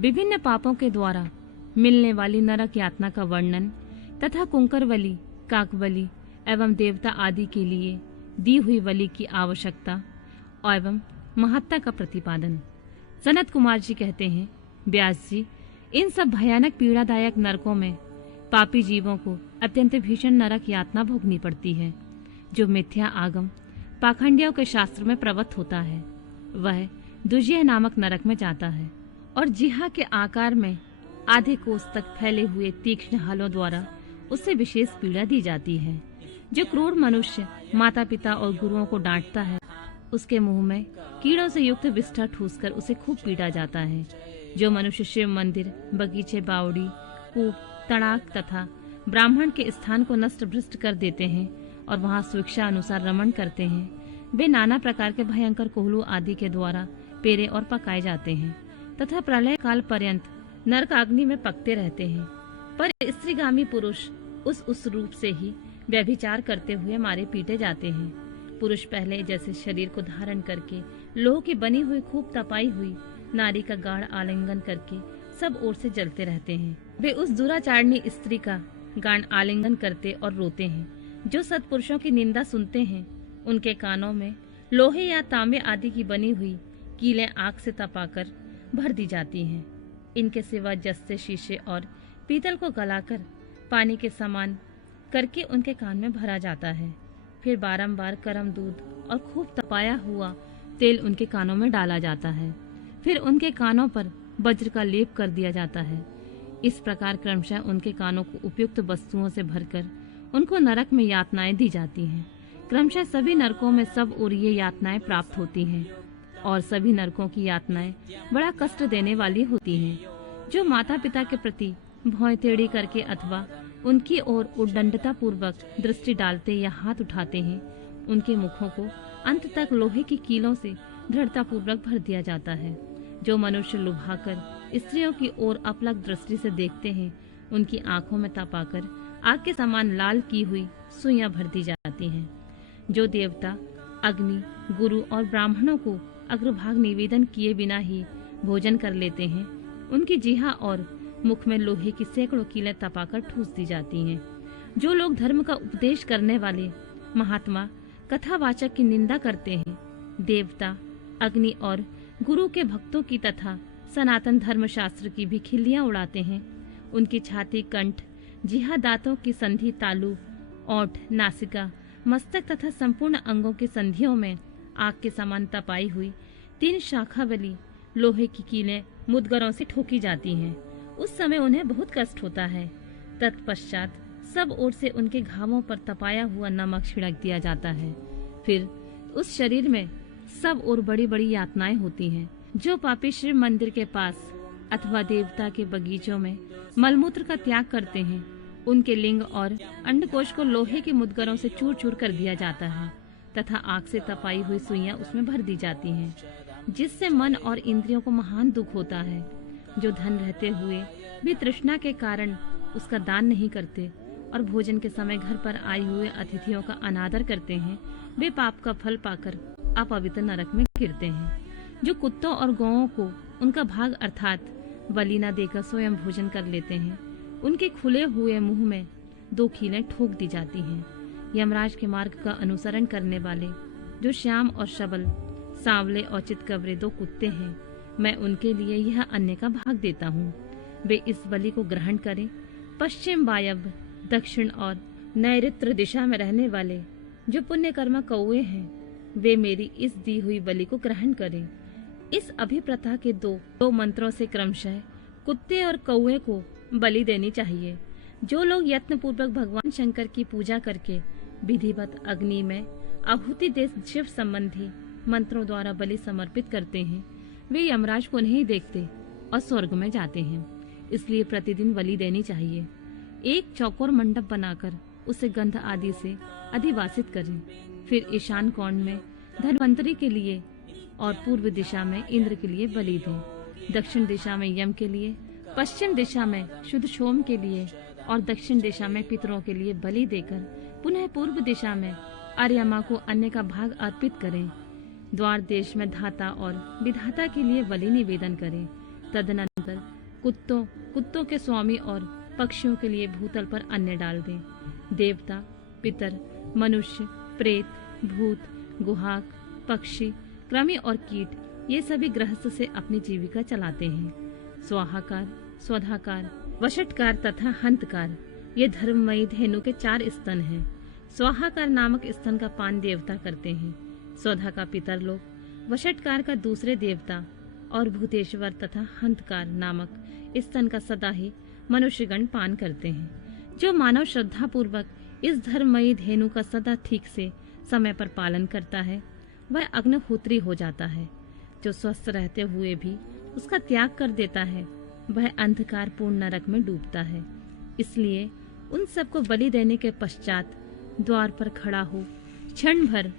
विभिन्न पापों के द्वारा मिलने वाली नरक यातना का वर्णन तथा कुंकरवली, काकवली एवं देवता आदि के लिए दी हुई बलि की आवश्यकता एवं महत्ता का प्रतिपादन। सनत कुमार जी कहते हैं, व्यास जी, इन सब भयानक पीड़ादायक नरकों में पापी जीवों को अत्यंत भीषण नरक यातना भोगनी पड़ती है। जो मिथ्या आगम पाखंडियों के शास्त्र में प्रवत होता है वह दुजिया नामक नरक में जाता है और जिहा के आकार में आधे कोस तक फैले हुए तीक्ष्ण हलों द्वारा उसे विशेष पीड़ा दी जाती है। जो क्रूर मनुष्य माता पिता और गुरुओं को डांटता है उसके मुंह में कीड़ों से युक्त विष्ठा ठूसकर उसे खूब पीटा जाता है। जो मनुष्य शिव मंदिर, बगीचे, बावड़ी, कूप, तड़ाक तथा ब्राह्मण के स्थान को नष्ट भ्रष्ट कर देते हैं और वहां स्वेच्छा अनुसार रमण करते हैं, वे नाना प्रकार के भयंकर कोहलू आदि के द्वारा पेरे और पकाए जाते हैं तथा प्रलय काल पर्यंत नरकाग्नि में पकते रहते हैं। पर स्त्रीगामी पुरुष उस रूप से ही व्यभिचार करते हुए मारे पीटे जाते हैं। पुरुष पहले जैसे शरीर को धारण करके लोह की बनी हुई खूब तपाई हुई नारी का गाढ़ आलिंगन करके सब ओर से जलते रहते हैं। वे उस दुराचारणी स्त्री का गाढ़ आलिंगन करते और रोते हैं। जो सत्पुरुषों की निंदा सुनते हैं उनके कानों में लोहे या तांबे आदि की बनी हुई कीलें आग से तपाकर भर दी जाती हैं। इनके सिवा जस्ते, शीशे और पीतल को गलाकर पानी के समान करके उनके कान में भरा जाता है। फिर बारंबार गर्म दूध और खूब तपाया हुआ तेल उनके कानों में डाला जाता है। फिर उनके कानों पर वज्र का लेप कर दिया जाता है। इस प्रकार क्रमशः उनके कानों को उपयुक्त वस्तुओं से भरकर उनको नरक में यातनाएं दी जाती हैं। क्रमशः सभी नरकों में सब ओर ये यातनाएं प्राप्त होती हैं और सभी नरकों की यातनाएं बड़ा कष्ट देने वाली होती हैं। जो माता पिता के प्रति भौं टेढ़ी करके अथवा उनकी ओर उद्दंडता पूर्वक दृष्टि डालते या हाथ उठाते हैं, उनके मुखों को अंत तक लोहे की कीलों से दृढ़ता पूर्वक भर दिया जाता है। जो मनुष्य लुभाकर स्त्रियों की ओर अपलक दृष्टि से देखते हैं, उनकी आंखों में तपाकर आग के समान लाल की हुई सुइयां भर दी जाती हैं। जो देवता, अग्नि, गुरु और ब्राह्मणों को अग्रभाग निवेदन किए बिना ही भोजन कर लेते हैं, उनकी जिहा और मुख में लोहे की सैकड़ों कीलें तपाकर ठूस दी जाती हैं। जो लोग धर्म का उपदेश करने वाले महात्मा कथावाचक की निंदा करते हैं, देवता, अग्नि और गुरु के भक्तों की तथा सनातन धर्म शास्त्र की भी खिल्लियां उड़ाते हैं, उनकी छाती, कंठ, जिहा, दांतों की संधि, तालू, ओंठ, नासिका, मस्तक तथा संपूर्ण अंगों की संधियों में आग के समान तपाई हुई 3 शाखा वाली लोहे की कीलें मुदगरों से ठोकी जाती हैं। उस समय उन्हें बहुत कष्ट होता है। तत्पश्चात सब ओर से उनके घावों पर तपाया हुआ नमक छिड़क दिया जाता है। फिर उस शरीर में सब ओर बड़ी बड़ी यातनाएं होती हैं। जो पापी शिव मंदिर के पास अथवा देवता के बगीचों में मलमूत्र का त्याग करते हैं, उनके लिंग और अंडकोश को लोहे के मुदगरों से चूर चूर कर दिया जाता है तथा आग से तपाई हुई सुइयां उसमें भर दी जाती हैं, जिससे मन और इंद्रियों को महान दुख होता है। जो धन रहते हुए भी तृष्णा के कारण उसका दान नहीं करते और भोजन के समय घर पर आए हुए अतिथियों का अनादर करते हैं, वे पाप का फल पाकर अपवित्र नरक में गिरते हैं। जो कुत्तों और गौओं को उनका भाग अर्थात बलि न देकर स्वयं भोजन कर लेते हैं, उनके खुले हुए मुंह में 2 कीलें ठोक दी जाती हैं। यमराज के मार्ग का अनुसरण करने वाले जो श्याम और शबल, सांवले और चितकबरे 2 कुत्ते हैं, मैं उनके लिए यह अन्न का भाग देता हूँ। वे इस बलि को ग्रहण करें। पश्चिम, वायव्य, दक्षिण और नैऋत्य दिशा में रहने वाले जो पुण्यकर्मा कौवे हैं, वे मेरी इस दी हुई बलि को ग्रहण करें। इस अभिप्रथा के दो मंत्रों से क्रमशः कुत्ते और कौवे को बलि देनी चाहिए। जो लोग यत्न पूर्वक भगवान शंकर की पूजा करके विधिवत अग्नि में आहुति दे शिव संबंधी मंत्रों द्वारा बलि समर्पित करते हैं, वे यमराज को नहीं देखते और स्वर्ग में जाते हैं। इसलिए प्रतिदिन बलि देनी चाहिए। एक चौकोर मंडप बनाकर उसे गंध आदि से अधिवासित करें। फिर ईशान कोण में धन्वंतरी के लिए और पूर्व दिशा में इंद्र के लिए बलि दें। दक्षिण दिशा में यम के लिए, पश्चिम दिशा में शुद्ध सोम के लिए और दक्षिण दिशा में पितरों के लिए बलि देकर पुनः पूर्व दिशा में आर्यमा को अन्न का भाग अर्पित करें। द्वार देश में धाता और विधाता के लिए बलि निवेदन करें। तदनंतर कुत्तों के स्वामी और पक्षियों के लिए भूतल पर अन्न डाल दें। देवता, पितर, मनुष्य, प्रेत, भूत, गुहाक, पक्षी, कृमि और कीट ये सभी गृहस्थ से अपनी जीविका चलाते हैं। स्वाहाकार, स्वधाकार, वषटकार तथा हंतकार ये धर्ममयी धेनु के 4 स्तन हैं। स्वाहाकार नामक स्तन का पान देवता करते हैं। स्वधा का पितर लोग, वषटकार का दूसरे देवता और भूतेश्वर तथा हंतकार नामक स्तन का सदा ही मनुष्यगण पान करते हैं। जो मानव श्रद्धा पूर्वक इस धर्ममयी धेनु का सदा ठीक से समय पर पालन करता है वह अग्निहोत्री हो जाता है। जो स्वस्थ रहते हुए भी उसका त्याग कर देता है वह अंधकार पूर्ण नरक में डूबता है। इसलिए उन सबको बलि देने के पश्चात द्वार पर खड़ा हो क्षण भर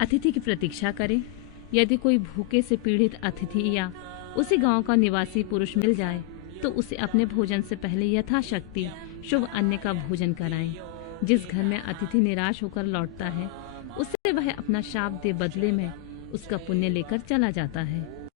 अतिथि की प्रतीक्षा करे। यदि कोई भूखे से पीड़ित अतिथि या उसी गांव का निवासी पुरुष मिल जाए तो उसे अपने भोजन से पहले यथाशक्ति शुभ अन्न का भोजन कराएं। जिस घर में अतिथि निराश होकर लौटता है उसे वह अपना शाप दे बदले में उसका पुण्य लेकर चला जाता है।